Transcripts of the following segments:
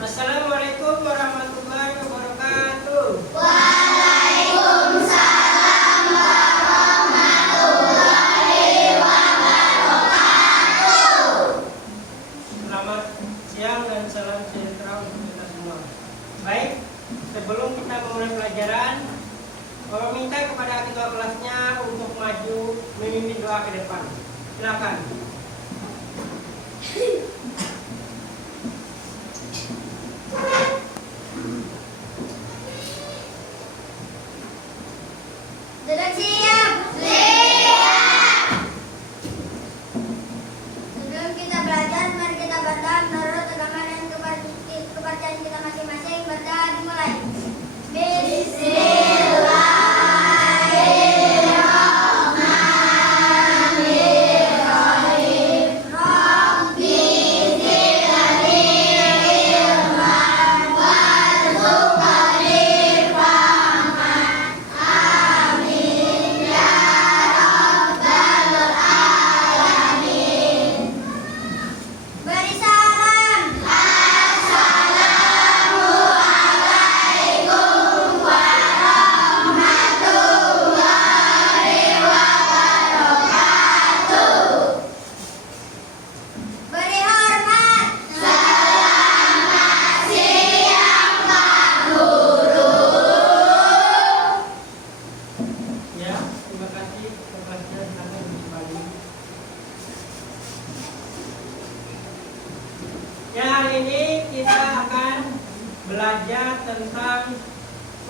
Assalamualaikum warahmatullahi wabarakatuh. Waalaikumsalam warahmatullahi wabarakatuh. Selamat siang dan salam sejahtera untuk kita semua. Baik, sebelum kita memulai pelajaran, Bapak minta kepada ketua kelasnya untuk maju memimpin doa ke depan. Silakan. Sudah siap? Siap. Sebelum kita belajar, mari kita berdoa menurut agama dan kepercayaan kita masing-masing. Berdoa dimulai. Bismillahirrahmanirrahim. Rabbi zidni ilman warzuqni fahman. Amin ya rabbal alamin. Beri salam. Assalamualaikum warahmatullahi wabarakatuh. Beri hormat. Selamat siang Pak Guru. Ya, terima kasih kelasnya akan kembali. Ya, hari ini kita akan belajar tentang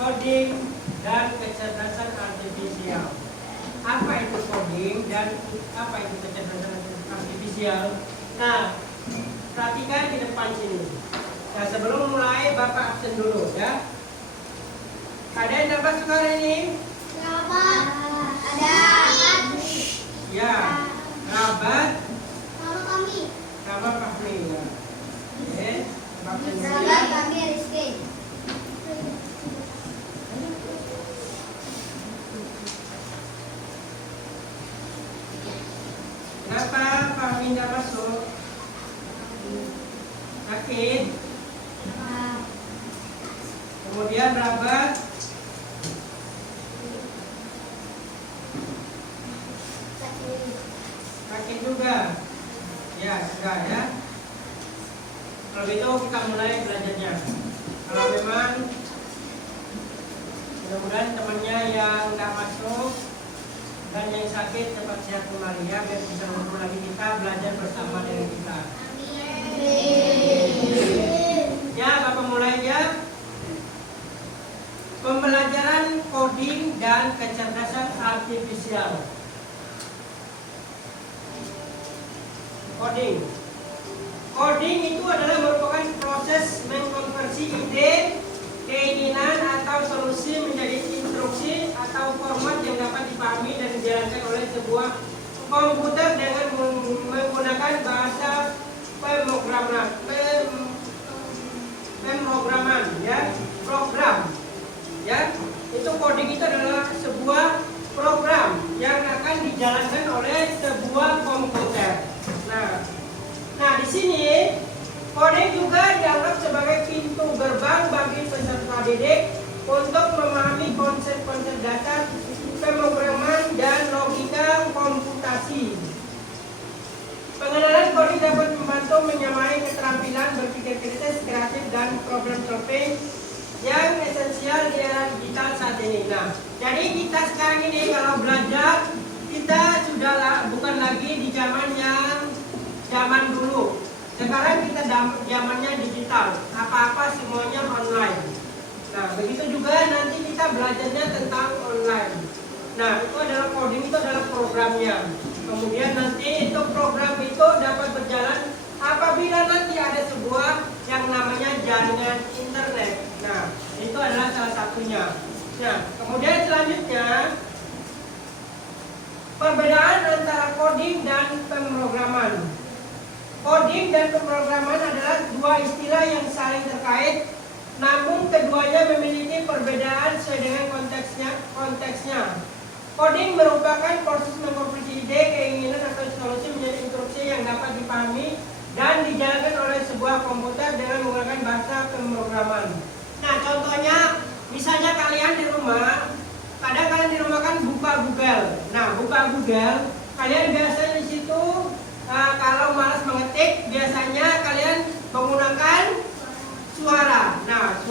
coding dan kecerdasan artifisial. Apa itu coding dan apa itu kecerdasan artifisial? Nah, perhatikan di depan sini. Nah, sebelum mulai Bapak absen dulu ya. Ada yang dapat suara ini? Selamat. Ada. Ya, kerabat Nama kami. sama Fahmi ya. Oke, absen dulu Selamat ya. kami Rizky. Kenapa Fahmi tidak masuk? Sakit. Kemudian rabat. Sakit juga. Ya, sudah ya. Kalau gitu kita mulai belajarnya. Kalau memang mudah-mudahan temannya yang nggak masuk dan yang sakit cepat sehat kembali ya, biar bisa ngobrol lagi kita belajar bersama dengan kita. Ya, Bapak mulai ya. Pembelajaran coding dan kecerdasan artifisial. Coding itu adalah merupakan proses mengkonversi ide, keinginan atau solusi menjadi instruksi atau format yang dapat dipahami dan dijalankan oleh sebuah komputer dengan menggunakan bahasa pemrograman ya, program ya. Itu coding itu adalah sebuah program yang akan dijalankan oleh sebuah komputer. Nah, di sini coding juga dianggap sebagai pintu gerbang bagi peserta didik untuk memahami konsep-konsep dasar pemrograman dan logika komputasi. Pengenalan coding dapat membantu menyamai keterampilan berpikir kritis, kreatif, dan problem solving yang esensial di era digital saat ini. Nah, jadi kita sekarang ini kalau belajar, kita sudah bukan lagi di zaman dulu. Sekarang kita zamannya digital, apa-apa semuanya online. Nah, begitu juga nanti kita belajarnya tentang online. Nah, itu adalah coding, itu adalah programnya. Kemudian nanti itu program itu dapat berjalan apabila nanti ada sebuah yang namanya jaringan internet. Nah, itu adalah salah satunya. Nah, kemudian selanjutnya perbedaan antara coding dan pemrograman. Coding dan pemrograman adalah dua istilah yang saling terkait, namun keduanya memiliki perbedaan sesuai dengan konteksnya. Coding merupakan proses mengkonversi ide, keinginan atau solusi menjadi instruksi yang dapat dipahami dan dijalankan oleh sebuah komputer dengan menggunakan bahasa pemrograman. Nah, contohnya misalnya kalian di rumah, kadang kalian di rumah kan buka Google. Nah, buka Google, kalian biasanya di situ kalau malas mengetik, biasanya kalian menggunakan suara. Nah,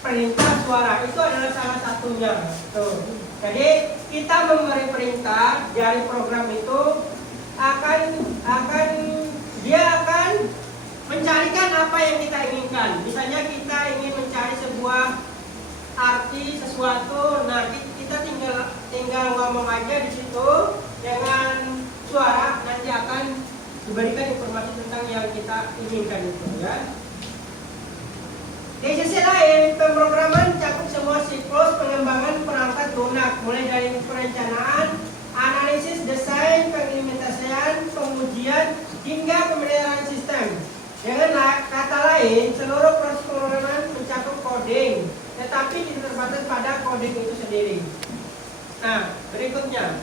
perintah suara itu adalah salah satunya. Tuh. Jadi kita memberi perintah dari program itu dia akan mencarikan apa yang kita inginkan. Misalnya kita ingin mencari sebuah arti sesuatu, nah kita tinggal ngomong aja di situ dengan suara, nanti akan diberikan informasi tentang yang kita inginkan itu ya. Di sisi lain, pemrograman mencakup semua siklus pengembangan perangkat lunak, mulai dari perencanaan, analisis, desain, pengimplementasian, pengujian, hingga pemeliharaan sistem. Dengan kata lain, seluruh proses pemrograman mencakup coding, tetapi tidak terbatas pada coding itu sendiri. Nah, berikutnya.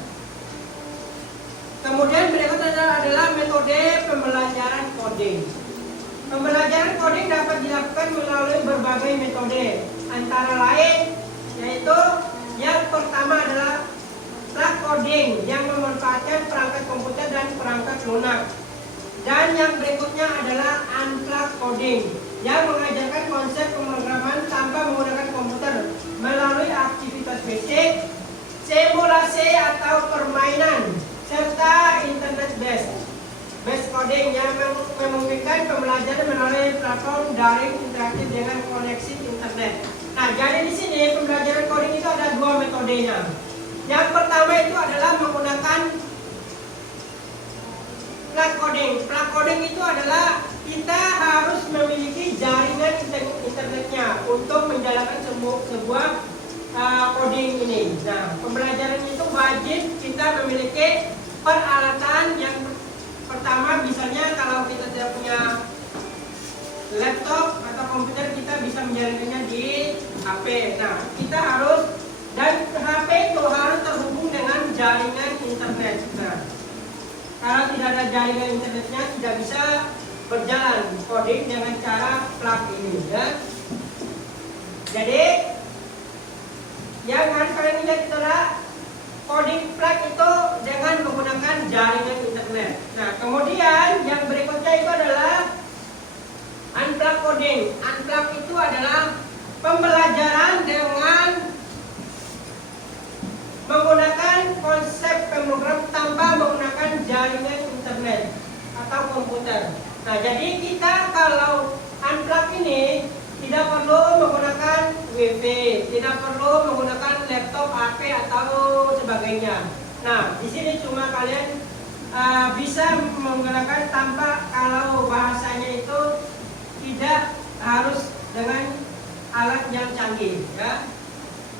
Kemudian berikutnya adalah metode pembelajaran coding. Pembelajaran coding dapat dilakukan melalui berbagai metode, antara lain yaitu yang pertama adalah plug coding yang memanfaatkan perangkat komputer dan perangkat lunak. Dan yang berikutnya adalah unplug coding yang mengajarkan konsep pemrograman tanpa menggunakan komputer melalui aktivitas basic, simulasi atau permainan, serta internet based coding yang memungkinkan pembelajaran melalui platform daring interaktif dengan koneksi internet. Nah, jadi di sini pembelajaran coding itu ada dua metodenya. Yang pertama itu adalah menggunakan plug coding. Plug coding itu adalah kita harus memiliki jaringan internetnya untuk menjalankan sebuah coding ini. Nah, pembelajaran itu wajib kita memiliki peralatan yang pertama, misalnya kalau kita tidak punya laptop atau komputer, kita bisa menjalankannya di HP. Nah, kita harus, dan HP itu harus terhubung dengan jaringan internet. Nah, kalau tidak ada jaringan internetnya, tidak bisa berjalan coding dengan cara plug ini ya. Jadi yang harus kalian lihat adalah coding plug itu dengan menggunakan jaringan internet. Nah, kemudian yang berikutnya itu adalah unplug coding. Unplug itu adalah pembelajaran dengan menggunakan konsep pemrogram tanpa menggunakan jaringan internet atau komputer. Nah, jadi kita kalau unplug ini tidak perlu menggunakan WiFi, tidak perlu menggunakan laptop, HP atau sebagainya. Nah, di sini cuma kalian bisa menggunakan tanpa, kalau bahasanya itu tidak harus dengan alat yang canggih ya.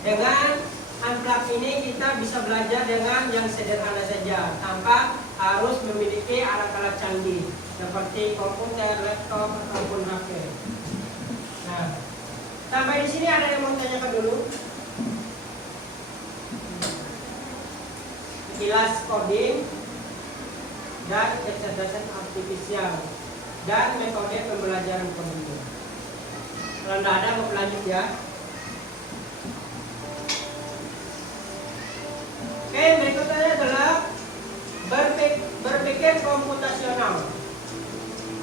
Dengan unplug ini kita bisa belajar dengan yang sederhana saja, tanpa harus memiliki alat-alat canggih seperti komputer, laptop ataupun HP. Nah, sampai di sini ada yang mau tanyakan dulu? Jelas coding dan kecerdasan artifisial dan metode pembelajaran coding. Kalau tidak ada, mau lanjut ya. Oke, berikutnya adalah berpikir komputasional.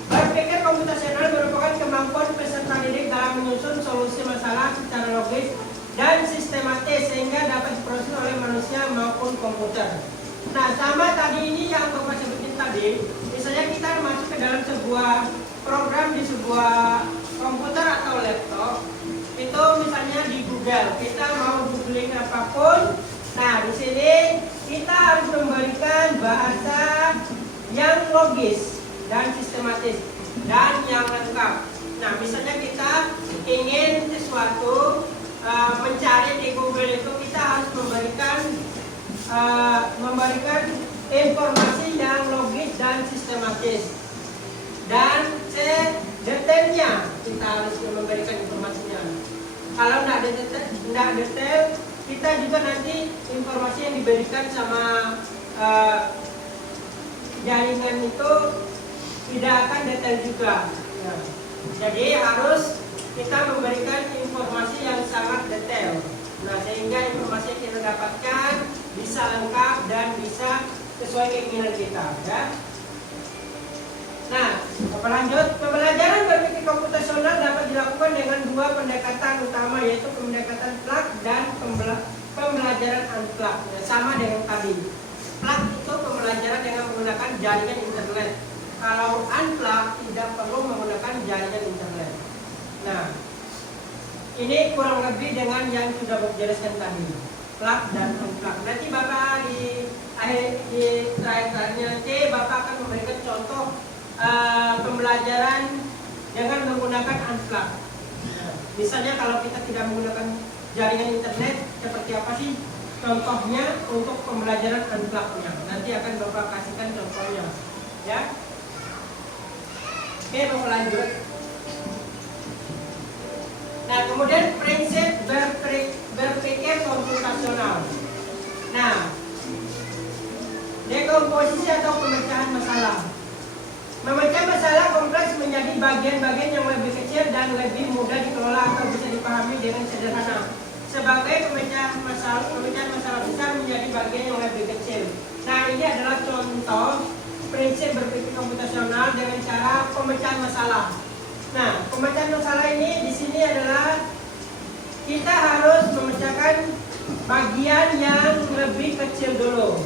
Berpikir komputasional merupakan kemampuan peserta didik dalam menyusun solusi masalah secara logis dan sistematis sehingga dapat diproses oleh manusia maupun komputer. Nah, sama tadi ini yang Bapak sebutin tadi, misalnya kita masuk ke dalam sebuah program di sebuah komputer atau laptop, itu misalnya di Google, kita mau googling apapun. Nah, di sini kita harus memberikan bahasa yang logis dan sistematis dan yang lengkap. Nah, misalnya kita ingin sesuatu mencari di Google itu, kita harus memberikan informasi yang logis dan sistematis dan detailnya, kita harus memberikan informasinya. Kalau tidak detail, kita juga nanti informasi yang diberikan sama jaringan itu tidak akan detail juga. Nah, jadi harus kita memberikan informasi yang sangat detail. Nah, sehingga informasi yang kita dapatkan bisa lengkap dan bisa sesuai keinginan kita, ya. Nah, lanjut, pembelajaran berpikir komputasional dapat dilakukan dengan dua pendekatan utama, yaitu pendekatan plug dan pembelajaran unplug. Ya, sama dengan tadi. Plug itu pembelajaran dengan menggunakan jaringan internet. Kalau unplug tidak perlu menggunakan jaringan internet. Nah, ini kurang lebih dengan yang sudah dijelaskan tadi, plug dan unplug. Nanti Bapak di terakhir-terakhirnya nanti Bapak akan memberikan contoh pembelajaran dengan menggunakan unplug. Nah, misalnya kalau kita tidak menggunakan jaringan internet, seperti apa sih contohnya untuk pembelajaran unplug-nya? Nanti akan Bapak kasihkan contohnya, ya. Oke, Bapak lanjut. Nah, kemudian prinsip berpikir komputasional. Nah, dekomposisi atau pemecahan masalah. Memecah masalah kompleks menjadi bagian-bagian yang lebih kecil dan lebih mudah dikelola atau bisa dipahami dengan sederhana. Sebagai pemecahan masalah besar menjadi bagian yang lebih kecil. Nah, ini adalah contoh prinsip berpikir komputasional dengan cara pemecahan masalah. Nah, pemecahan masalah ini di sini adalah kita harus memecahkan bagian yang lebih kecil dulu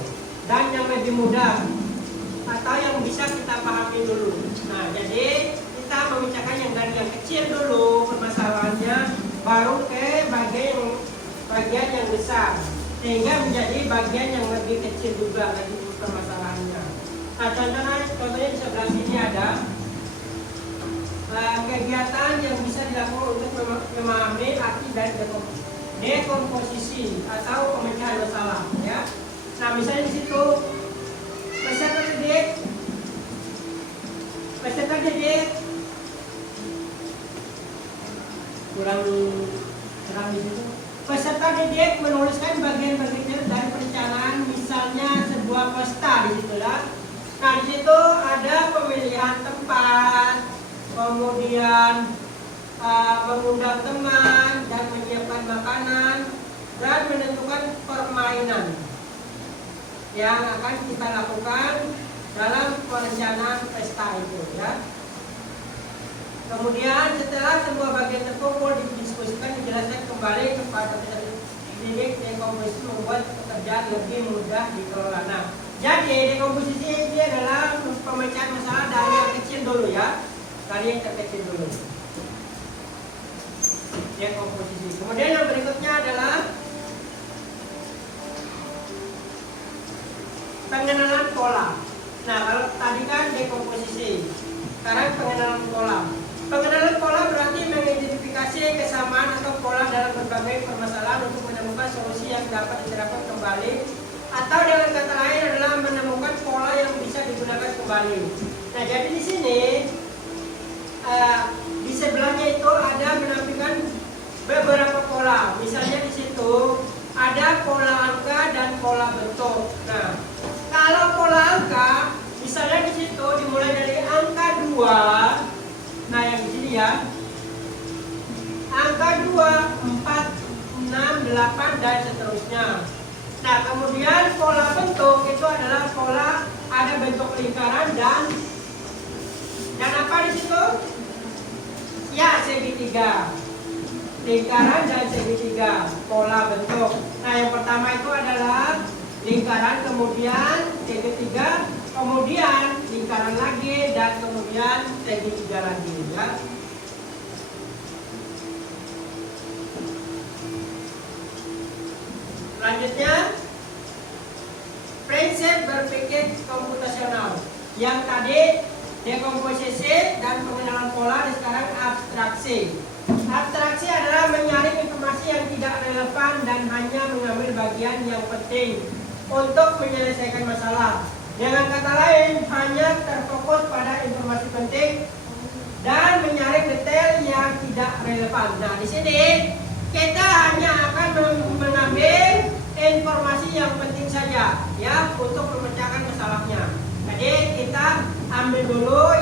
dan yang lebih mudah atau yang bisa kita pahami dulu. Nah, jadi kita memecahkan yang dari yang kecil dulu permasalahannya, baru ke bagian yang besar, sehingga menjadi bagian yang lebih kecil juga lagi permasalahannya. Nah, contohnya di sebelah sini ada kegiatan yang bisa dilakukan untuk memahami arti dari dekomposisi atau pemecahan masalah, ya. Nah, misalnya di situ peserta didik kurang di situ. Peserta didik menuliskan bagian-bagian dari perencanaan, misalnya sebuah pesta di situ, ya. Nah, di situ ada pemilihan tempat, kemudian mengundang teman dan menyiapkan makanan dan menentukan permainan yang akan kita lakukan dalam perencanaan pesta itu, ya. Kemudian setelah semua bagian terkumpul didiskusikan, dijelaskan kembali kepada peserta didik, dekomposisi membuat pekerjaan lebih mudah dikelola. Nah, jadi dekomposisi ini adalah pemecahan masalah dari yang kecil dulu, ya. Dari yang terkecil dulu. Dekomposisi. Kemudian yang berikutnya adalah pengenalan pola. Nah, kalau tadi kan dekomposisi, sekarang pengenalan pola. Pengenalan pola berarti mengidentifikasi kesamaan atau pola dalam berbagai permasalahan untuk menemukan solusi yang dapat diterapkan kembali, atau dengan kata lain adalah menemukan pola yang bisa digunakan kembali. Nah, jadi di sini di sebelahnya itu ada menampilkan beberapa pola. Misalnya di situ ada pola angka dan pola bentuk. Nah, kalau pola angka, misalnya di situ dimulai dari angka 2. Nah, yang di sini, ya. Angka 2, 4, 6, 8 dan seterusnya. Nah, kemudian pola bentuk itu adalah pola ada bentuk lingkaran dan apa di situ? Ya, segitiga. Lingkaran dan segitiga, pola bentuk. Nah, yang pertama itu adalah lingkaran, kemudian segitiga, kemudian lingkaran lagi, dan kemudian segitiga lagi, ya. Selanjutnya, prinsip berpikir komputasional. Yang tadi dekomposisi dan pengenalan pola, dan sekarang abstraksi. Abstraksi adalah menyaring informasi yang tidak relevan dan hanya mengambil bagian yang penting untuk menyelesaikan masalah. Dengan kata lain, hanya terfokus pada informasi penting dan menyaring detail yang tidak relevan. Nah, di sini kita hanya akan mengambil informasi yang penting saja, ya, untuk memecahkan masalahnya. Jadi kita ambil dulu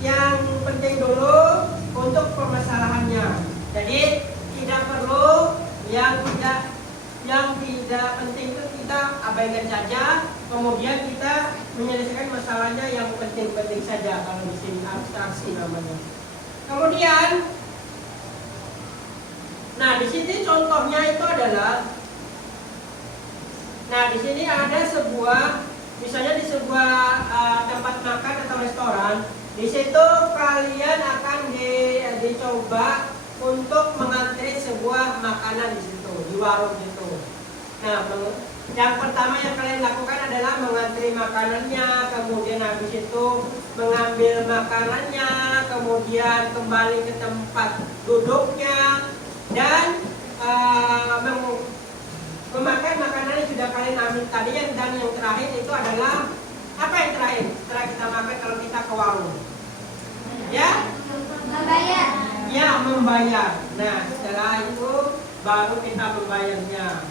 yang penting dulu untuk Jadi tidak perlu yang tidak penting itu kita abaikan saja, kemudian kita menyelesaikan masalahnya yang penting-penting saja. Kalau di sini abstraksi namanya. Kemudian, nah di sini contohnya itu adalah, nah di sini ada sebuah, misalnya di sebuah tempat makan atau restoran, di situ kalian akan dicoba untuk mengantri sebuah makanan di situ, di warung itu. Nah, yang pertama yang kalian lakukan adalah mengantri makanannya, kemudian habis itu mengambil makanannya, kemudian kembali ke tempat duduknya, dan memakan makanan yang sudah kalian ambil tadi. Dan yang terakhir itu adalah apa yang terakhir? Setelah kita makan kalau kita ke warung, ya? Membayar. Ya, membayar. Nah, setelah itu baru kita membayarnya.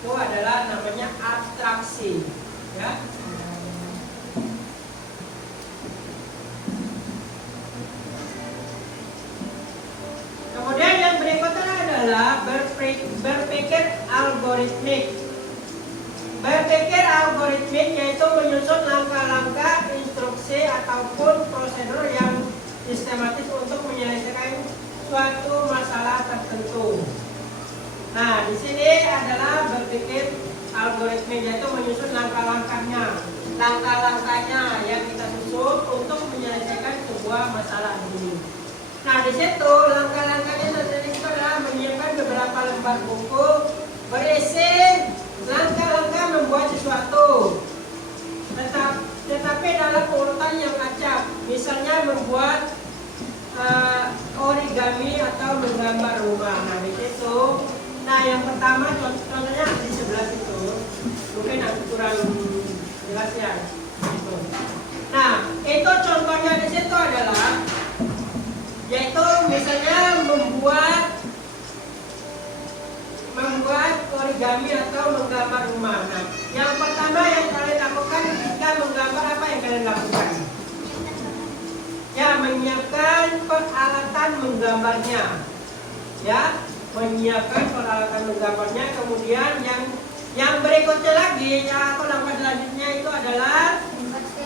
Itu adalah namanya abstraksi, ya. Kemudian yang berikutnya adalah berpikir algoritmik. Berpikir algoritmik yaitu menyusun langkah-langkah, instruksi ataupun prosedur yang sistematis untuk menyelesaikan suatu masalah tertentu. Nah, di sini adalah berpikir algoritmik yaitu menyusun langkah-langkahnya yang kita susun untuk menyelesaikan sebuah masalah ini. Nah, di situ langkah-langkahnya itu adalah menyiapkan beberapa lembar buku berisi langkah-langkah membuat sesuatu. Tetapi dalam urutan yang acak. Misalnya membuat origami atau menggambar rumah. Nah, di situ. Nah, yang pertama contohnya di sebelah situ. Mungkin aku kurang jelas ya. Gitu. Nah, itu contohnya di situ adalah yaitu misalnya membuat origami atau menggambar rumah. Nah, yang pertama yang kalian lakukan ketika menggambar, apa yang kalian lakukan? Ya, menyiapkan peralatan menggambarnya. Ya, menyiapkan peralatan menggambarnya. Kemudian yang berikutnya lagi, ya, atau langkah selanjutnya itu adalah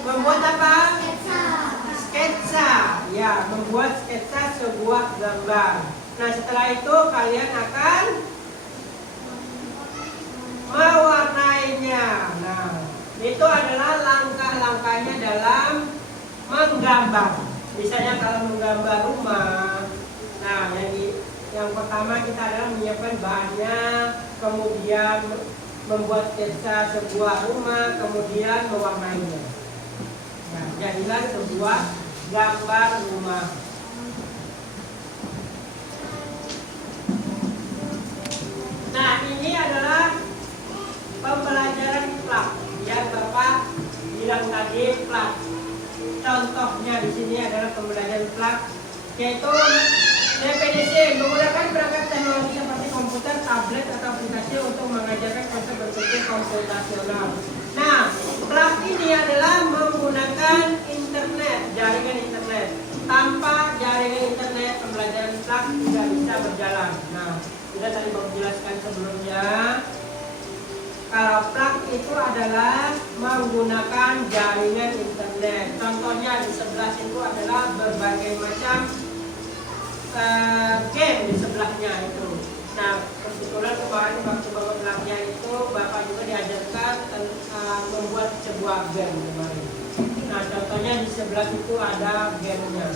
membuat apa? Sketsa. Ya, membuat sketsa sebuah gambar. Nah, setelah itu kalian akan mewarnainya. Nah, itu adalah langkah-langkahnya dalam menggambar. Misalnya kalau menggambar rumah, nah yang pertama kita adalah menyiapkan bahannya, kemudian membuat sketsa sebuah rumah, kemudian mewarnainya. Nah, jadilah sebuah gambar rumah. Nah, ini adalah pembelajaran plak. Ya, Bapak bilang tadi plak. Contohnya di sini adalah pembelajaran plak, yaitu DPDC menggunakan perangkat teknologi seperti komputer, tablet, atau aplikasi untuk mengajarkan konsep berpikir komputasional. Nah, plak ini adalah menggunakan internet, jaringan internet. Tanpa jaringan internet, pembelajaran plak tidak bisa berjalan. Nah, kita tadi menjelaskan sebelumnya. Kalau plak itu adalah menggunakan jaringan internet. Contohnya di sebelah situ adalah berbagai macam game di sebelahnya itu. Nah, kebetulan kemarin waktu bapak plaknya itu bapak juga diajarkan membuat sebuah game kemarin. Nah, contohnya di sebelah situ ada gamenya.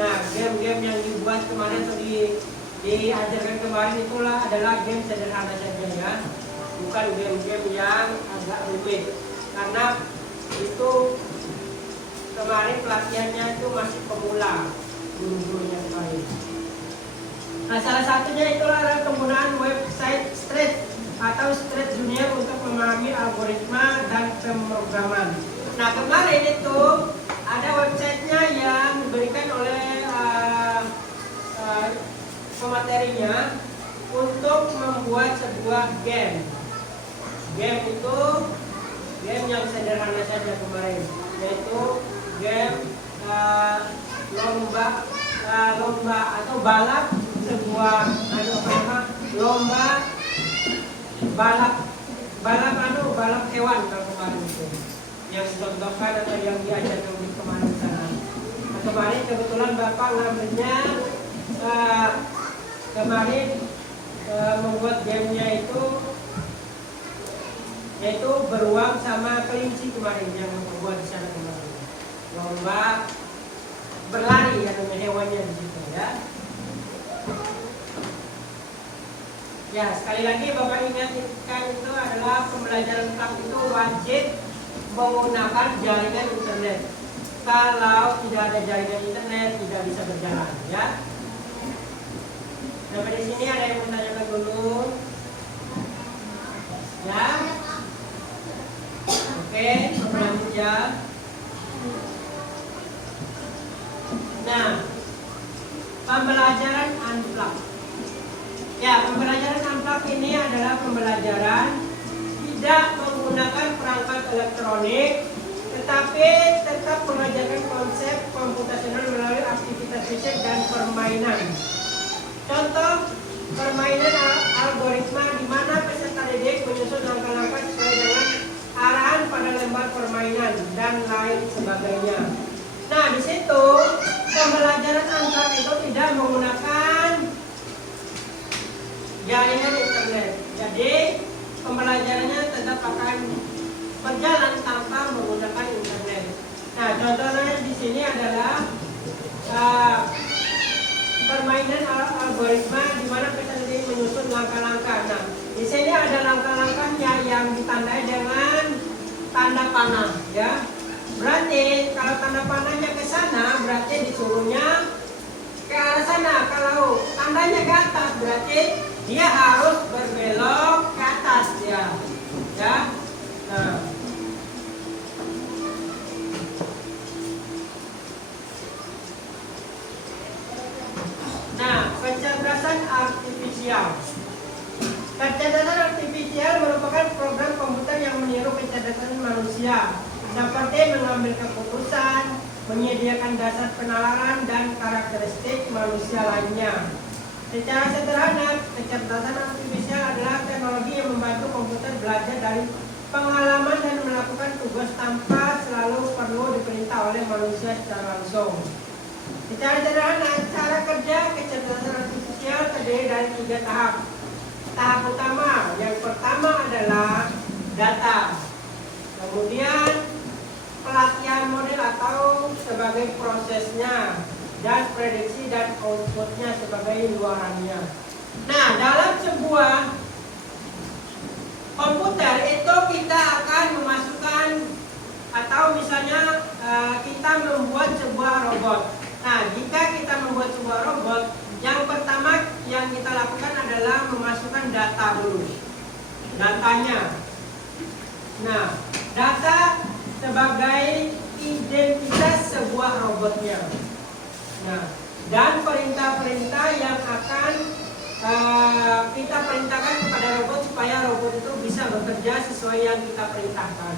Nah, game-game yang dibuat kemarin atau diajarkan kemarin itulah adalah game sederhana saja ya. Bukan game-game yang agak rumit, karena itu kemarin pelatihannya itu masih pemula, guru-gurunya kemarin. Nah, salah satunya itulah adalah penggunaan website Street atau Street Junior untuk memahami algoritma dan pemrograman. Nah, kemarin itu ada websitenya yang diberikan oleh pematerinya untuk membuat sebuah game. Game itu game yang sederhana saja kemarin, yaitu game lomba atau balap sebuah lomba balap hewan kalau kemarin itu yang dicontohkan atau yang diajarkan di kemarin sana. Nah, kemarin kebetulan Bapak ngambilnya kemarin membuat gamenya itu yaitu beruang sama kelinci kemarin yang membuat di sana kemarin. Lomba berlari ya namanya hewannya di situ ya. Ya, sekali lagi Bapak ingatkan itu adalah pembelajaran TAP itu wajib menggunakan jaringan internet. Kalau tidak ada jaringan internet tidak bisa berjalan ya. Sampai di sini ada yang menanyakan dulu? Ya. Oke, lanjut ya. Nah, pembelajaran unplug. Ya, pembelajaran unplug ini adalah pembelajaran tidak menggunakan perangkat elektronik, tetapi tetap mengajarkan konsep komputasional melalui aktivitas fisik dan permainan. Contoh permainan algoritma di mana peserta didik menyusun langkah-langkah sesuai dengan arahan pada lembar permainan dan lain sebagainya. Nah, di situ pembelajaran unplug itu tidak menggunakan jaringan internet. Jadi pembelajarannya tetap akan berjalan tanpa menggunakan internet. Nah, contohnya di sini adalah permainan algoritma di mana kita menyusun langkah-langkah. Nah, di sini ada langkah-langkahnya yang ditandai dengan tanda panah, ya. Berarti kalau tanda panahnya ke sana, berarti disuruhnya ke arah sana. Kalau tandanya ke atas, berarti dia harus berbelok ke atas, ya. Ya. Nah. Nah, kecerdasan artifisial. Kecerdasan artifisial merupakan program komputer yang meniru kecerdasan manusia, seperti mengambil keputusan, menyediakan dasar penalaran, dan karakteristik manusia lainnya. Secara sederhana, kecerdasan artifisial adalah teknologi yang membantu komputer belajar dari pengalaman dan melakukan tugas tanpa selalu perlu diperintah oleh manusia secara langsung. Secara sederhana, cara kerja kecerdasan artifisial terdiri dari 3 tahap. Tahap utama, yang pertama adalah data. Kemudian pelatihan model atau sebagai prosesnya, dan prediksi dan outputnya sebagai luarannya. Nah, dalam sebuah komputer itu kita akan memasukkan atau misalnya kita membuat sebuah robot. Nah, jika kita membuat sebuah robot, yang pertama yang kita lakukan adalah memasukkan data dulu. Datanya. Nah, data sebagai identitas sebuah robotnya. Nah, dan perintah-perintah yang akan kita perintahkan kepada robot supaya robot itu bisa bekerja sesuai yang kita perintahkan.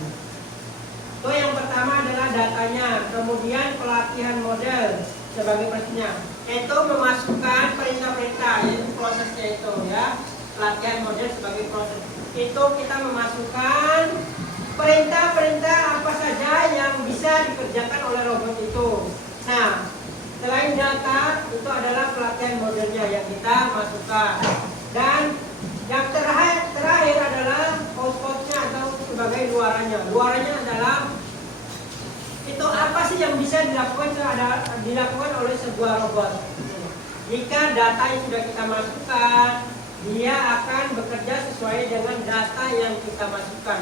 Itu yang pertama adalah datanya, kemudian pelatihan model sebagai prosesnya, itu memasukkan perintah-perintah, yaitu prosesnya itu ya, pelatihan model sebagai proses. Itu kita memasukkan perintah-perintah apa saja yang bisa dikerjakan oleh robot itu. Nah, selain data, itu adalah pelatihan modelnya yang kita masukkan. Dan yang terakhir adalah outputnya atau sebagai luarannya. Luarannya adalah itu apa sih yang bisa dilakukan oleh sebuah robot. Jika data yang sudah kita masukkan, dia akan bekerja sesuai dengan data yang kita masukkan.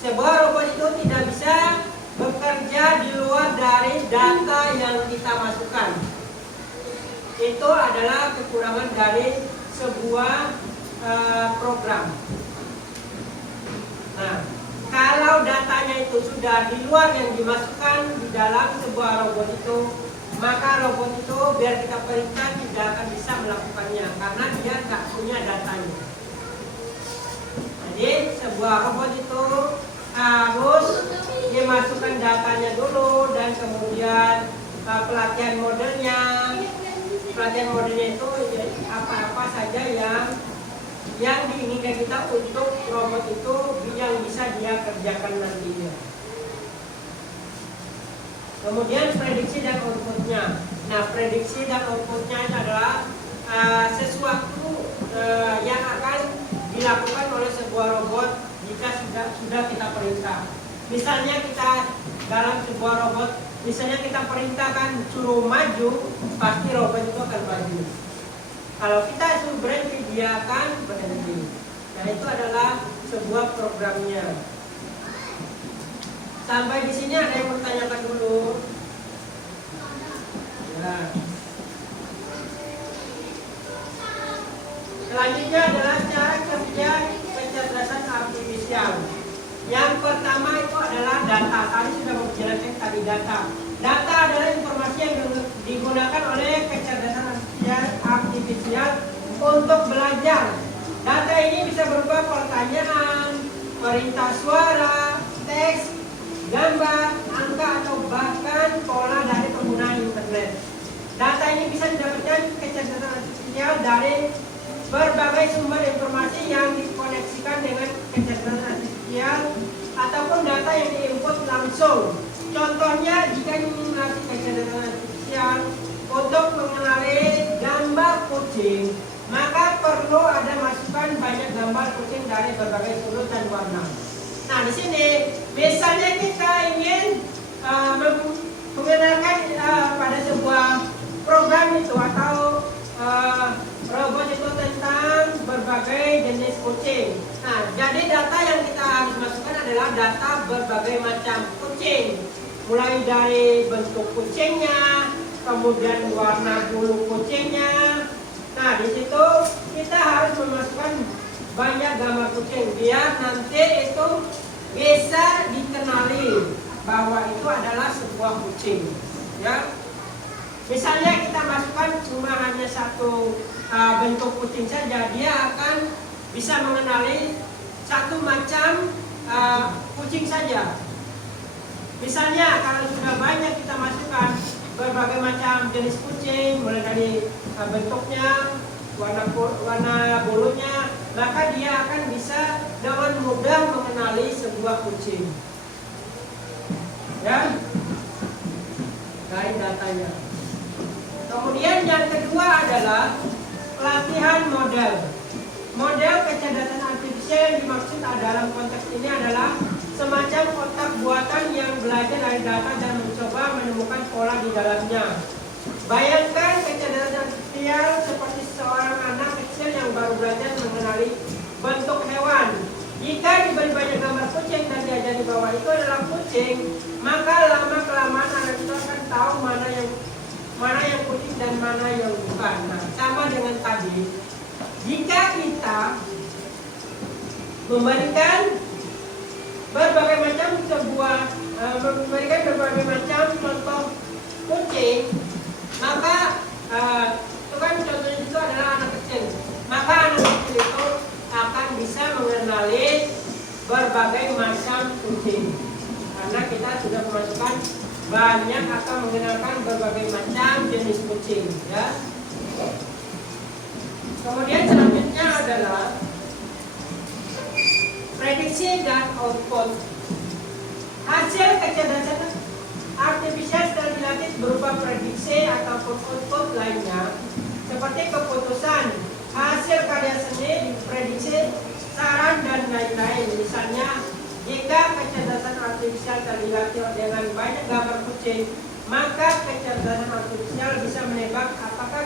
Sebuah robot itu tidak bisa bekerja di luar dari data yang kita masukkan. Itu adalah kekurangan dari sebuah program. Nah, kalau datanya itu sudah di luar yang dimasukkan di dalam sebuah robot itu, maka robot itu biar kita perintah tidak akan bisa melakukannya karena dia tidak punya datanya. Jadi sebuah robot itu harus dimasukkan datanya dulu dan kemudian pelatihan modelnya, pelatihan modelnya itu ya, apa-apa saja yang diinginkan kita untuk robot itu yang bisa dia kerjakan nantinya. Kemudian prediksi dan outputnya. Nah, prediksi dan outputnya itu adalah sesuatu yang akan dilakukan oleh sebuah robot jika sudah kita perintah. Misalnya kita dalam sebuah robot, misalnya kita perintahkan suruh maju, pasti robot itu akan maju. Kalau kita suruh berhenti, dia akan berhenti. Nah, itu adalah sebuah programnya. Sampai di sini ada yang mau tanyakan dulu? Ya. Selanjutnya adalah cara kerja kecerdasan artifisial. Yang pertama itu adalah data. Tadi sudah menjelaskan tadi data. Data adalah informasi yang digunakan oleh kecerdasan artifisial untuk belajar. Data ini bisa berupa pertanyaan, perintah suara, teks, gambar, angka, atau bahkan pola dari penggunaan internet. Data ini bisa didapatkan kecerdasan artifisial dari berbagai sumber informasi yang dikoneksikan dengan kecerdasan artifisial ataupun data yang diinput langsung. Contohnya, jika menggunakan kecerdasan artifisial untuk mengenali gambar kucing, maka perlu ada masukan banyak gambar kucing dari berbagai sudut dan warna. Nah, di sini misalnya kita ingin mengenalkan pada sebuah program itu atau robot itu tentang berbagai jenis kucing. Nah, jadi data yang kita harus masukkan adalah data berbagai macam kucing, mulai dari bentuk kucingnya, kemudian warna bulu kucingnya. Nah, di situ kita harus memasukkan banyak gambar kucing biar nanti itu bisa dikenali bahwa itu adalah sebuah kucing. Ya, misalnya kita masukkan cuma hanya satu bentuk kucing saja, dia akan bisa mengenali satu macam kucing saja. Misalnya kalau sudah banyak kita masukkan berbagai macam jenis kucing, mulai dari bentuknya, warna bulunya, maka dia akan bisa dengan mudah mengenali sebuah kucing. Ya, dari datanya. Kemudian yang kedua adalah pelatihan model. Model kecerdasan artifisial yang dimaksud dalam konteks ini adalah semacam otak buatan yang belajar dari data dan mencoba menemukan pola di dalamnya. Bayangkan kecerdasan artifisial seperti seorang anak kecil yang baru belajar mengenali bentuk hewan. Jika diberi banyak gambar kucing dan diajari bahwa itu adalah kucing, maka lama-kelamaan anak itu akan tahu mana yang kucing dan mana yang bukan. Nah, sama dengan tadi, jika kita memberikan berbagai macam contoh kucing, maka itu kan contohnya itu adalah anak kecil. Maka anak kecil itu akan bisa mengenali berbagai macam kucing karena kita sudah memasukkan banyak atau mengenalkan berbagai macam jenis kucing. Ya. Kemudian selanjutnya adalah prediksi dan output. Hasil kecerdasan artifisial setelah dilatih berupa prediksi ataupun output lainnya, seperti keputusan, hasil karya seni, prediksi, saran, dan lain-lain. Misalnya, jika kecerdasan artifisial telah dilatih dengan banyak gambar kucing, maka kecerdasan artifisial bisa menebak apakah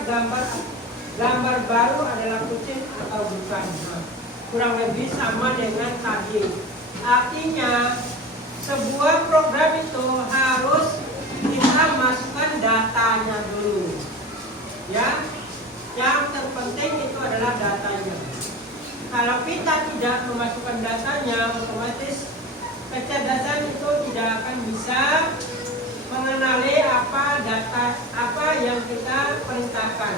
gambar baru adalah kucing atau bukan. Nah, kurang lebih sama dengan tadi. Artinya, sebuah program itu harus kita masukkan datanya dulu. Ya, yang terpenting itu adalah datanya. Kalau kita tidak memasukkan datanya, otomatis kecerdasan itu tidak akan bisa mengenali apa yang kita perintahkan.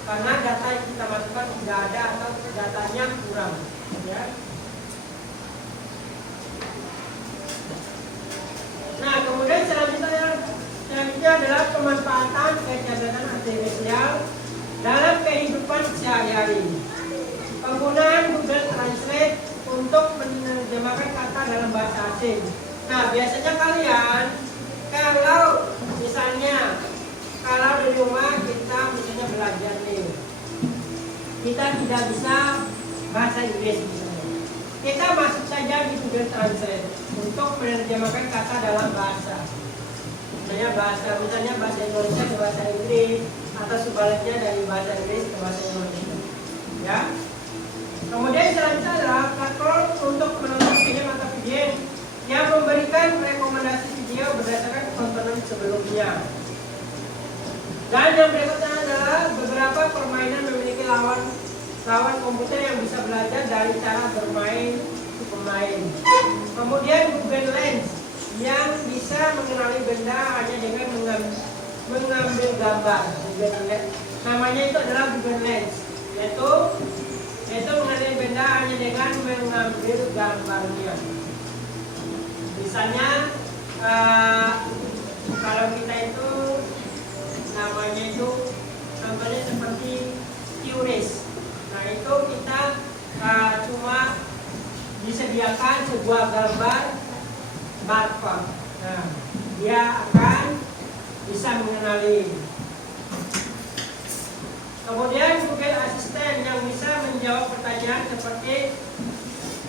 Karena data yang kita masukkan tidak ada atau datanya kurang. Ya. Nah, kemudian selanjutnya adalah pemanfaatan kecerdasan artifisial kehidupan sehari-hari. Penggunaan Google Translate untuk menerjemahkan kata dalam bahasa asing. Nah, biasanya kalian kalau misalnya kalau di rumah kita misalnya belajar nih, kita tidak bisa bahasa Inggris misalnya, kita masuk saja di Google Translate untuk menerjemahkan kata dalam bahasa. Misalnya bahasa Indonesia ke bahasa Inggris atau sebaliknya dari bahasa Inggris ke bahasa Indonesia. Ya. Kemudian selanjutnya platform untuk menonton film atau video yang memberikan rekomendasi video berdasarkan tontonan sebelumnya. Dan yang berikutnya adalah beberapa permainan memiliki lawan komputer yang bisa belajar dari cara bermain si pemain. Kemudian Google Lens yang bisa mengenali benda hanya dengan mengambil gambar. Namanya itu adalah Google Lens, yaitu mengenali benda hanya dengan mengambil gambarnya. Misalnya kalau kita itu namanya itu contohnya seperti QRIS. Nah itu kita cuma disediakan sebuah gambar barcode. Nah dia akan bisa mengenali. Kemudian Google Assistant yang bisa menjawab pertanyaan seperti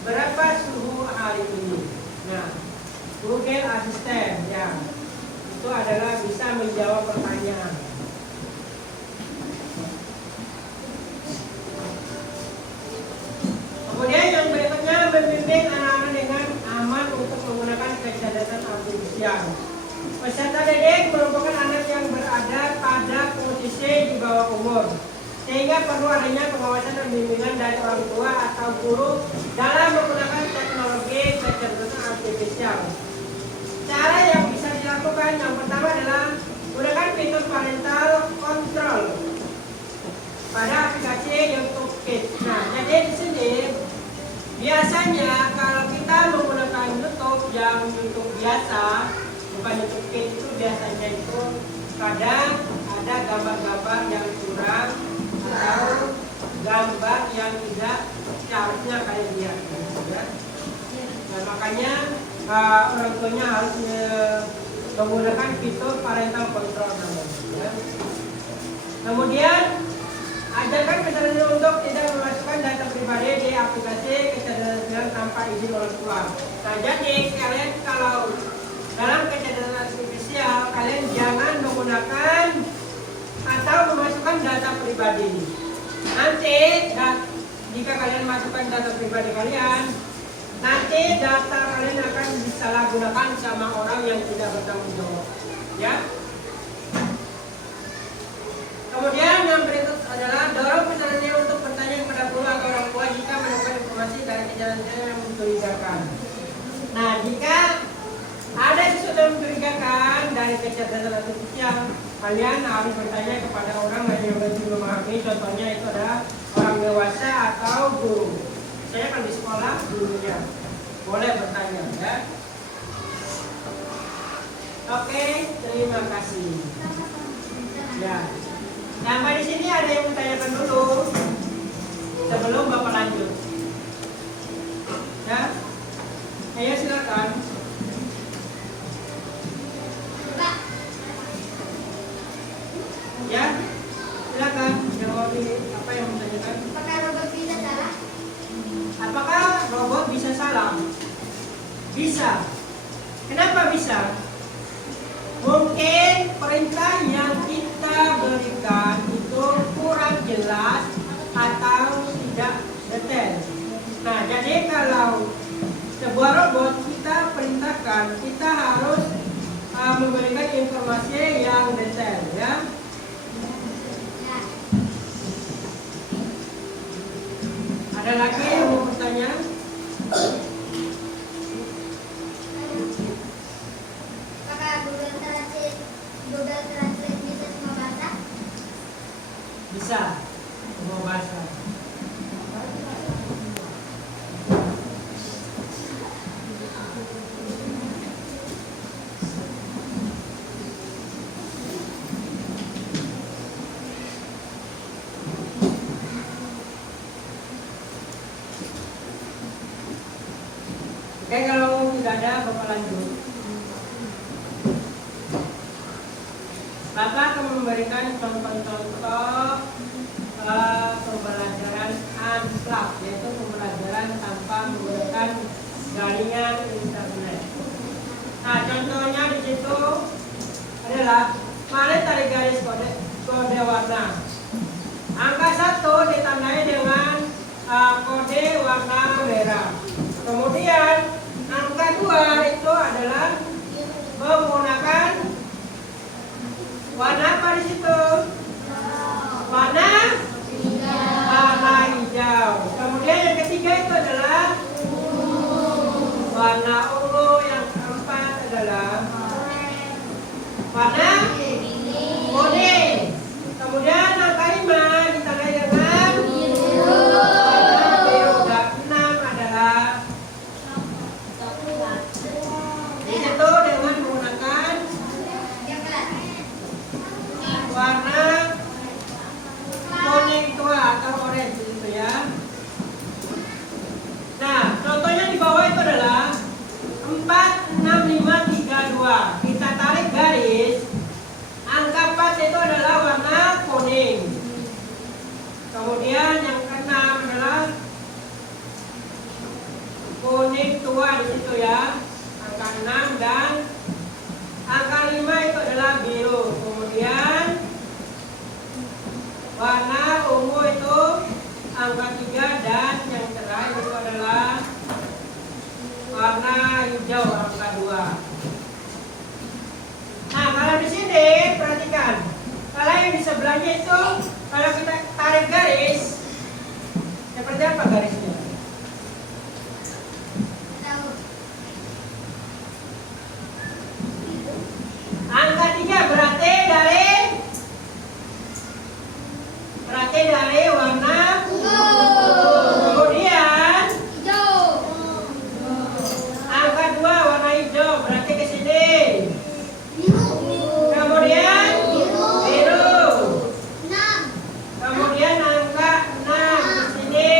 berapa suhu hari ini. Nah Google Assistant ya itu adalah bisa menjawab pertanyaan. Kemudian yang berikutnya membimbing anak-anak dengan aman untuk menggunakan kecerdasan artifisial. Peserta didik merupakan anak yang berada pada posisi di bawah umur, sehingga perlu adanya pengawasan dan bimbingan dari orang tua atau guru dalam menggunakan teknologi kecerdasan artifisial. Cara yang bisa dilakukan yang pertama adalah gunakan fitur parental control pada aplikasi YouTube Kids. Nah, jadi di sini biasanya kalau kita menggunakan YouTube yang YouTube biasa, bukan YouTube Kids, itu biasanya itu kadang ada gambar-gambar yang kurang atau gambar yang tidak seharusnya kalian lihat. Ya. Nah, makanya orang tuanya harus menggunakan fitur parental control namanya. Ya. Kemudian ajarkan kesadaran untuk tidak memasukkan data pribadi di aplikasi kecerdasan tanpa izin orang tua. Nah, jadi kalian kalau dalam kecerdasan artifisial kalian jangan menggunakan atau memasukkan data pribadi. Nanti jika kalian masukkan data pribadi kalian, nanti data kalian akan disalahgunakan sama orang yang tidak bertanggung jawab. Ya. Kemudian yang berikut adalah dorong pesertanya untuk bertanya kepada guru atau orang tua jika menemukan informasi dari kejadian yang mencurigakan. Nah, jika ada sesuatu yang mencurigakan dari kecerdasan artifisial, kalian harus bertanya kepada orang yang lebih memahami. Contohnya itu adalah orang dewasa atau guru. Saya kan di sekolah gurunya boleh bertanya, ya. Oke, terima kasih. Ya. Sampai di sini ada yang menanyakan dulu sebelum Bapak lanjut. Ya, ayo silakan. Ya, silakan jawab apa yang menanyakan. Apakah robot bisa salah? Apakah robot bisa salah? Bisa. Kenapa bisa? Mungkin perintah yang kita berikan itu kurang jelas atau tidak detail. Nah, jadi kalau sebuah robot kita perintahkan, kita harus memberikan informasi yang detail, ya. Ada lagi yang mau bertanya? Apakah Google Translate bisa semua bahasa? Bisa, semua bahasa. Oke, kalau tidak ada, Bapak lanjut. Bapak akan memberikan contoh-contoh pembelajaran unplugged, yaitu pembelajaran tanpa menggunakan jaringan internet. Nah, contohnya di situ adalah mari tarik garis kode warna. Angka 1 ditandai dengan kode warna merah. Kemudian angka 2 itu adalah menggunakan warna apa di situ? Warna hijau. Kemudian yang ketiga itu adalah warna ungu. Yang keempat adalah warna kuning. Kemudian angka 5 ditandai dengan warna biru. Dan 6 adalah di situ dengan menggunakan warna kuning tua atau orange gitu ya. Nah, contohnya di bawah itu adalah 4, 6, 5, 3, 2. Kita tarik garis. Angka 4 itu adalah warna kuning. Kemudian yang keenam adalah kuning tua di situ ya. Angka 6 dan angka 5 itu adalah biru. Kemudian warna ungu itu angka 3 dan yang terakhir itu adalah warna hijau angka 2. Nah, kalau di sini perhatikan. Kalau yang di sebelahnya itu kalau kita tarik garis seperti apa garisnya? Angka 3 berarti dari warna ungu. Kemudian angka 2 warna hijau berarti ke sini. Kemudian biru. Kemudian angka 6 ke sini.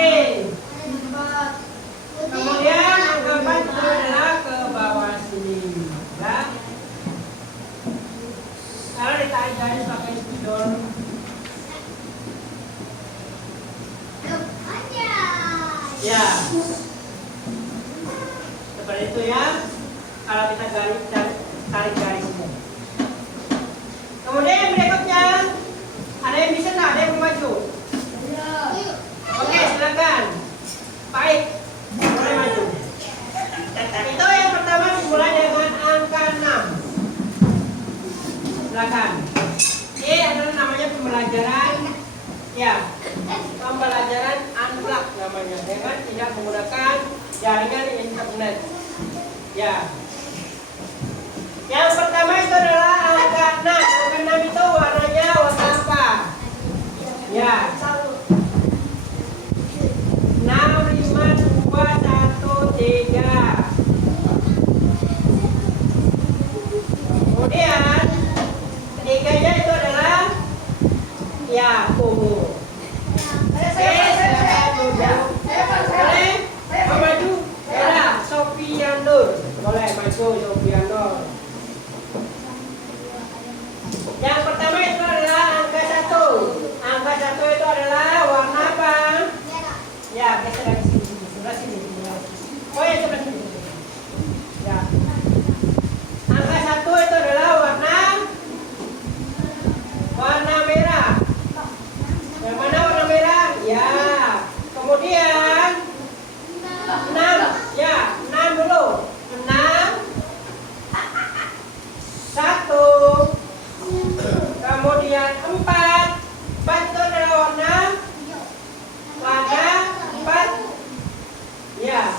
Kemudian angka 4 itu adalah ke bawah sini. Ya. Kalau ditarik garis pakai spidol. Ya, seperti itu ya. Kalau kita tarik garisnya. Kemudian yang berikutnya, ada yang bisa nggak? Ada yang mau maju? Oke, silakan. Baik, mulai maju. Itu yang pertama dimulai dengan angka 6. Silakan. Ini adalah namanya pembelajaran, ya, pembelajaran unplugged namanya, dengan tidak menggunakan jaringan internet. Ya. Yang pertama itu adalah angka 6. Angka 6 itu warnanya warna apa? Ya. 6, 5, 2, 1, 3. Kemudian ketiganya itu adalah ya ungu. Oke, silakan duduk. Boleh? Mau maju? Ya, Sofian Nur. Boleh maju Sofian Nur. Yang pertama itu adalah angka 1. Angka 1 itu adalah warna apa? Ya, geser lagi sini. Sebelah sini. Oh ya, sebelah sini. Ya. Angka 1 itu adalah warna merah. Yang mana warna merah? Ya. Kemudian 6. Ya, 6 dulu. 6. 1. Kemudian 4. 4 itu adalah warna 4. Ya.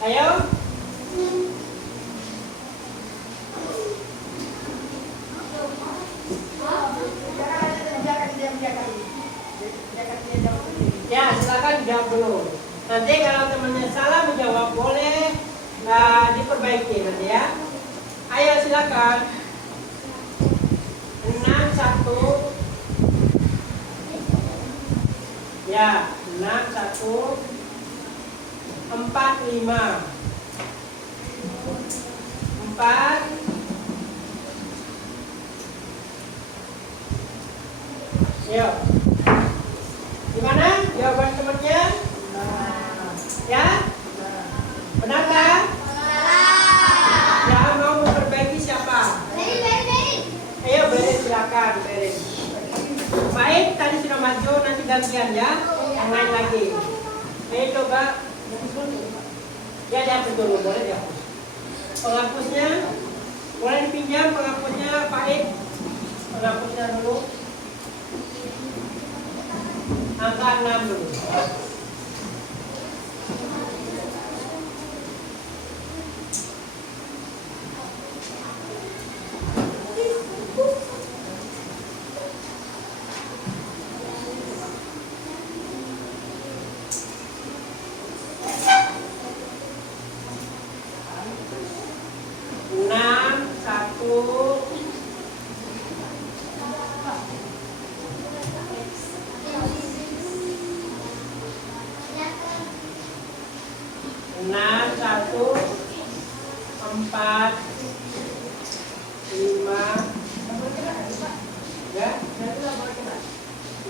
Ayo. Ya, silakan jawab dulu. Nanti kalau temannya salah menjawab boleh diperbaiki nanti ya. Ayo silakan. 6, 1. Ya, 6. 4. Yuk. Gimana jawaban temannya? Ya? Benar kan? Yang mau memperbaiki siapa? Ayo Berin, silakan Berin. Baik, tadi sudah maju, nanti gantian ya. Yang lain lagi. Ayo coba. Ya dihapus dulu, boleh dihapus. Penghapusnya boleh dipinjam, penghapusnya Pak Ik. Penghapusnya dulu. Angka 6 dulu.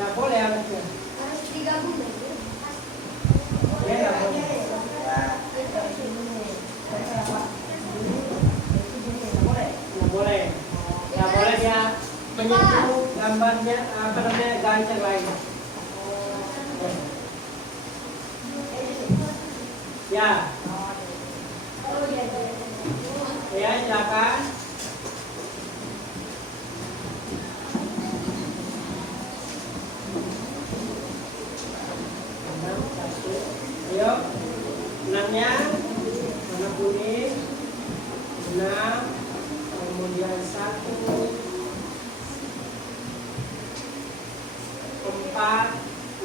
Nggak boleh harusnya. Harus digabung ya? Ya nggak boleh. Nggak boleh. Nggak boleh dia menyentuh gambarnya apa namanya garis yang lain. Ya. Ya silakan. Ayo, 6-nya warna kuning, 6, kemudian 1, 4,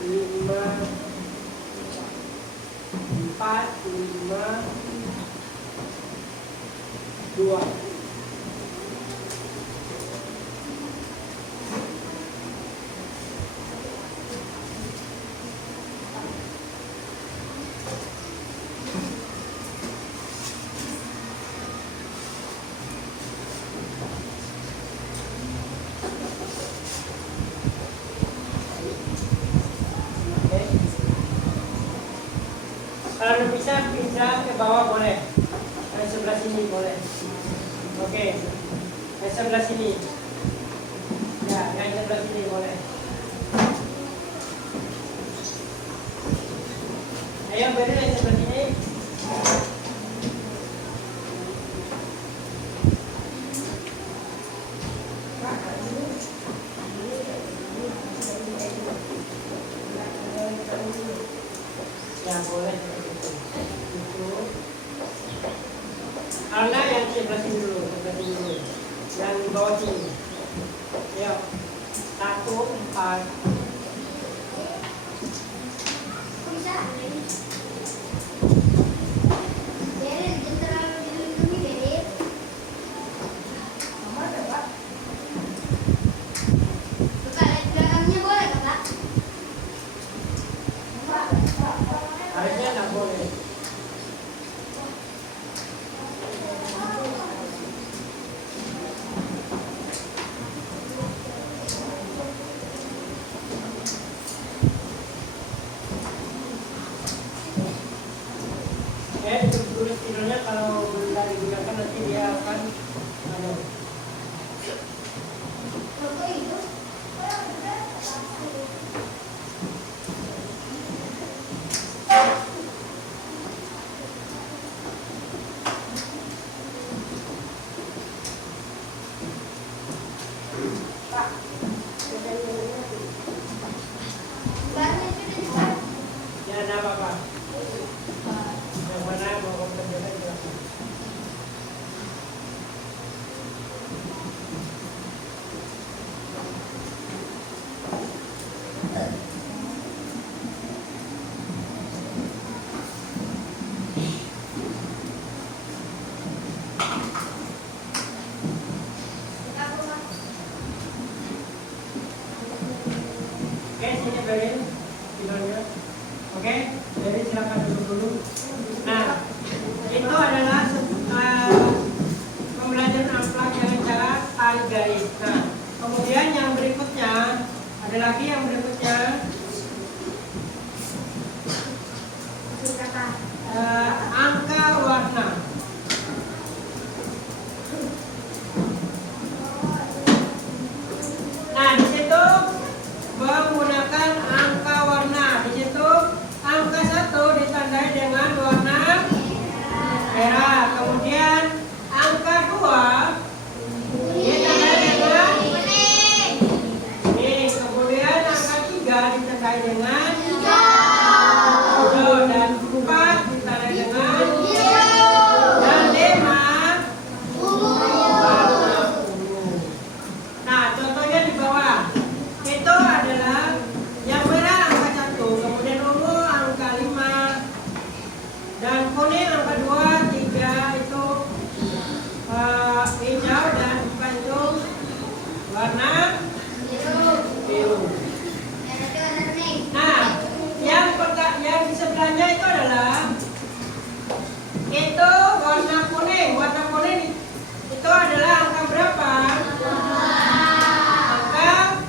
5, 2. Kalau bisa pindah ke bawah boleh, yang sebelah sini boleh. Oke, yang sebelah sini. Ya, yang sebelah sini boleh. Ayo beri yang sebelah sini. Ya boleh. Karena yang sebelah sini dulu, yang di bawah sini. Ya, 1, 4. Bisa. Jadi jangan terlalu dilindungi deh. Nomor berapa? Buka lihat belakangnya boleh kan, Pak? Harusnya nggak boleh. Tulis tidurnya kalau benda digunakan nanti dia akan Rokok itu. Barangnya sudah dibuat. ya ada apa-apa. Yang mana mau kerjakan silakan. Oke, sini berin tidurnya. Oke, jadi silakan duduk dulu. Nah, itu adalah pembelajaran amplak dengan cara tarik garis. Nah, kemudian yang berikutnya ada lagi yang berikutnya angka warna. Nah, di situ menggunakan angka warna. Di situ angka 1 ditandai dengan warna merah. Kemudian angka 2 ditandai dengan kuning. Kemudian angka 3 ditandai dengan hijau dan 4 ditandai dengan dan 5 warna ungu. Nah, contohnya di bawah itu adalah yang merah angka 1, kemudian ungu angka 5, dan kuning angka 2, 3 itu hijau, dan 4 itu warna biru. Nah, yang di sebelahnya itu adalah itu warna kuning. Warna kuning itu adalah angka berapa? Angka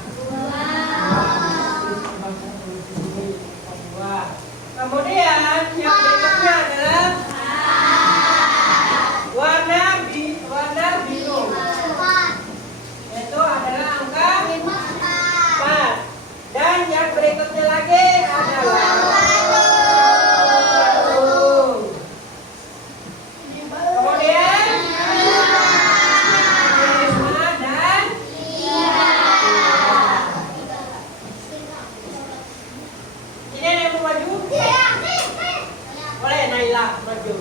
2. Kemudian yang berikutnya adalah warna biru. Itu adalah angka 4. Dan yang berikutnya lagi adalah kemudian 5 dan 3. Ini ada yang mau maju? Boleh Naila maju.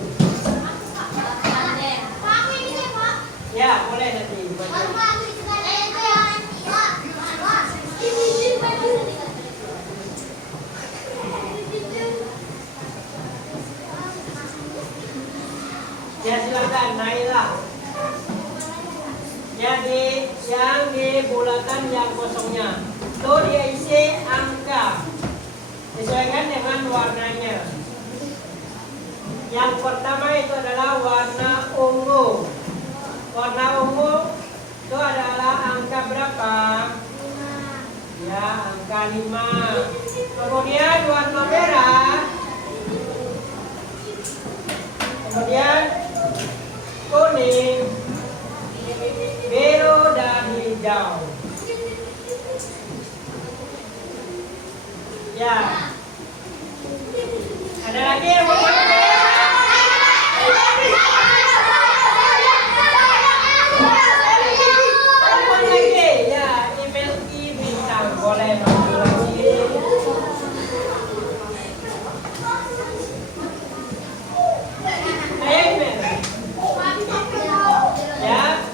Ya, boleh nanti maju. Ya, silakan Naila. Jadi yang di bulatan yang kosongnya itu diisi angka disesuaikan dengan warnanya. Yang pertama itu adalah warna ungu. Warna ungu itu adalah angka berapa? Ya, angka 5. Kemudian warna merah. Kemudian kuning, biru, dan hijau. Ya. Ada lagi yang mau pakai? Lagi ya, email bintang boleh maju lagi. Ayo email. Ya.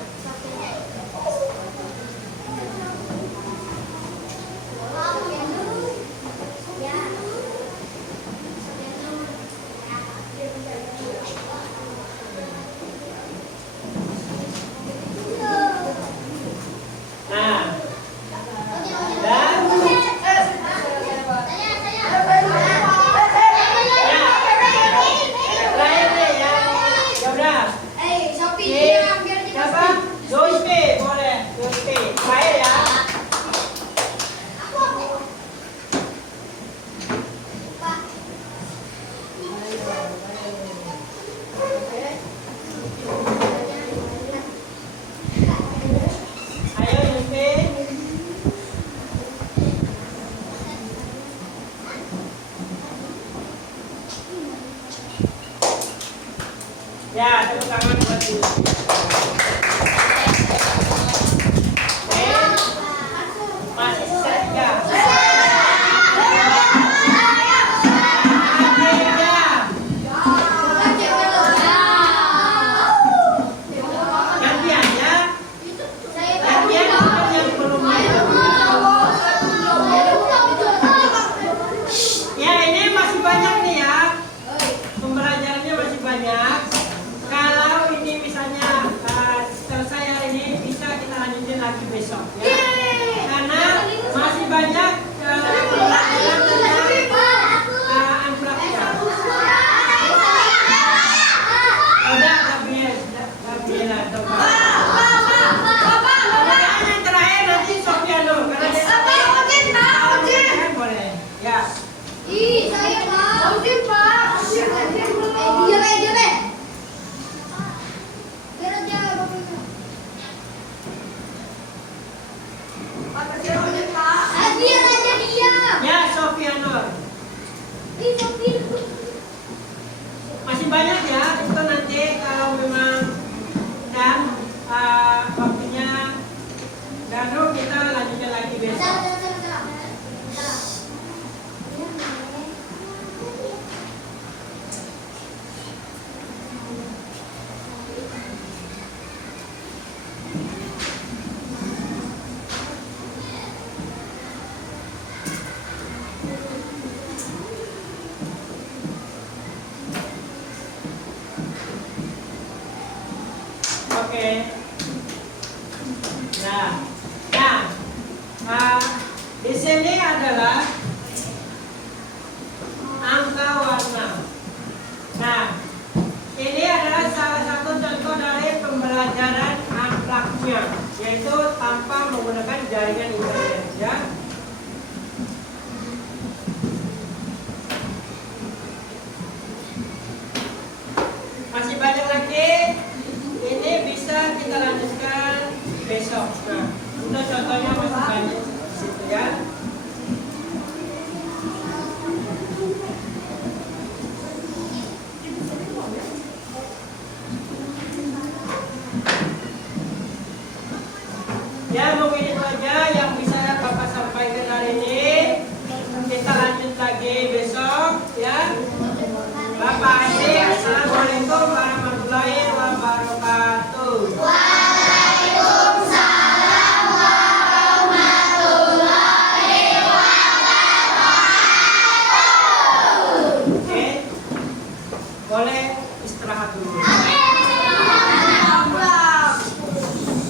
Nah, dan terakhir nih ya udah. Siapa? Joyce boleh. Joyce, saya ya. Ayo Joyce. Ya, tepuk tangan buat Joyce. Masih sisa 3. Gantian ya. Gantian yang belum. Ya, ini masih banyak nih ya. Pembelajarannya masih banyak. Kalau ini misalnya selesai hari ini, bisa kita lanjutin lagi besok ya. Karena masih banyak pembelajaran tentang Gano kita lanjutkan lagi besok. Oke. Di sini adalah angka warna. Nah, ini adalah salah satu contoh dari pembelajaran akhlaknya, yaitu tanpa menggunakan jaringan internet, ya. Masih banyak lagi. Ini bisa kita lanjutkan besok. Nah, untuk contohnya masih banyak di situ, ya. Ya, mungkin itu aja yang bisa Bapak sampaikan hari ini. Kita lanjut lagi besok.